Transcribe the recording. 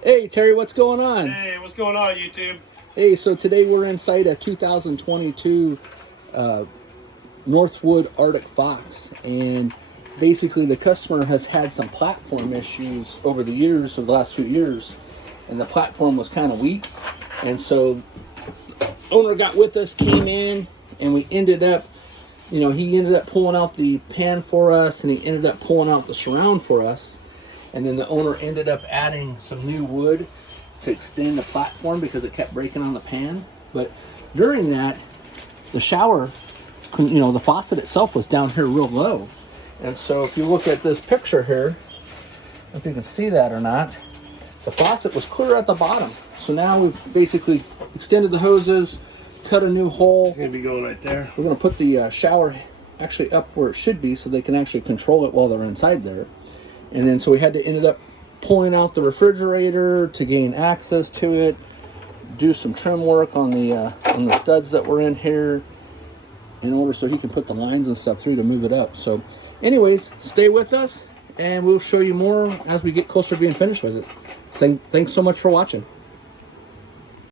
Hey Terry, what's going on? Hey, what's going on, YouTube? Hey, so today we're inside a 2022 Northwood Arctic Fox, and basically the customer has had some platform issues over the years, over the last few years, and the platform was kind of weak, and so owner got with us, came in, and we ended up, he ended up pulling out the pan for us, and he ended up pulling out the surround for us, and then the owner ended up adding some new wood to extend the platform because it kept breaking on the pan. But during that, the shower, the faucet itself was down here real low. And so if you look at this picture here, if you can see that or not, the faucet was clear at the bottom. So now we've basically extended the hoses, cut a new hole. It's gonna be going right there. We're gonna put the shower actually up where it should be so they can actually control it while they're inside there. And then so we had to ended up pulling out the refrigerator to gain access to it, do some trim work on the studs that were in here in order so he can put the lines and stuff through to move it up. So anyways, stay with us and we'll show you more as we get closer to being finished with it. Thanks so much for watching.